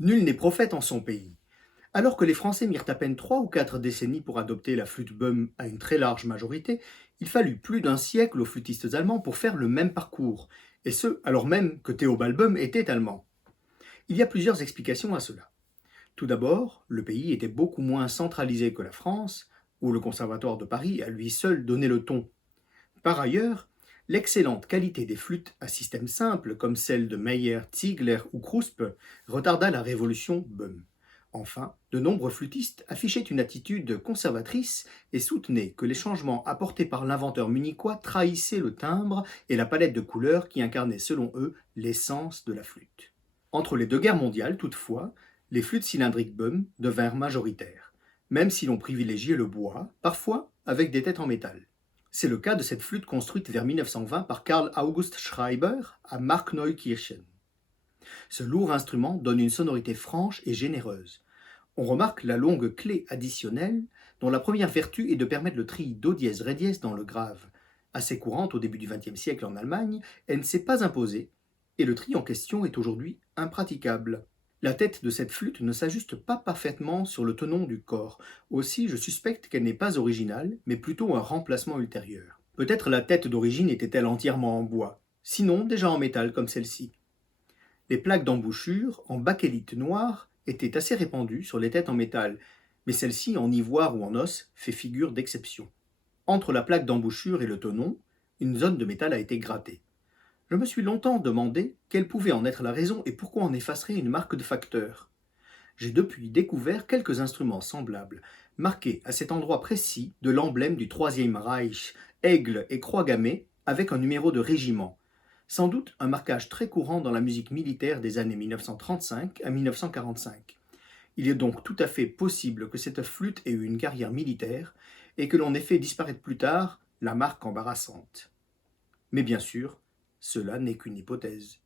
Nul n'est prophète en son pays. Alors que les Français mirent à peine 3 ou 4 décennies pour adopter la flûte Böhm à une très large majorité, il fallut plus d'un siècle aux flûtistes allemands pour faire le même parcours, et ce, alors même que Théobald Böhm était allemand. Il y a plusieurs explications à cela. Tout d'abord, le pays était beaucoup moins centralisé que la France, où le Conservatoire de Paris a lui seul donné le ton. Par ailleurs, l'excellente qualité des flûtes à système simple, comme celles de Meyer, Ziegler ou Kruspe, retarda la révolution Böhm. Enfin, de nombreux flûtistes affichaient une attitude conservatrice et soutenaient que les changements apportés par l'inventeur munichois trahissaient le timbre et la palette de couleurs qui incarnaient selon eux l'essence de la flûte. Entre les deux guerres mondiales, toutefois, les flûtes cylindriques Böhm devinrent majoritaires, même si l'on privilégiait le bois, parfois avec des têtes en métal. C'est le cas de cette flûte construite vers 1920 par Karl August Schreiber à Markneukirchen. Ce lourd instrument donne une sonorité franche et généreuse. On remarque la longue clé additionnelle, dont la première vertu est de permettre le tri do dièse ré dièse dans le grave. Assez courante au début du XXe siècle en Allemagne, elle ne s'est pas imposée, et le tri en question est aujourd'hui impraticable. La tête de cette flûte ne s'ajuste pas parfaitement sur le tenon du corps. Aussi, je suspecte qu'elle n'est pas originale, mais plutôt un remplacement ultérieur. Peut-être la tête d'origine était-elle entièrement en bois, sinon déjà en métal comme celle-ci. Les plaques d'embouchure, en bakélite noir, étaient assez répandues sur les têtes en métal, mais celle-ci, en ivoire ou en os, fait figure d'exception. Entre la plaque d'embouchure et le tenon, une zone de métal a été grattée. Je me suis longtemps demandé quelle pouvait en être la raison et pourquoi on effacerait une marque de facteur. J'ai depuis découvert quelques instruments semblables, marqués à cet endroit précis de l'emblème du Troisième Reich, aigle et croix gammée, avec un numéro de régiment. Sans doute un marquage très courant dans la musique militaire des années 1935 à 1945. Il est donc tout à fait possible que cette flûte ait eu une carrière militaire et que l'on ait fait disparaître plus tard la marque embarrassante. Mais bien sûr, cela n'est qu'une hypothèse.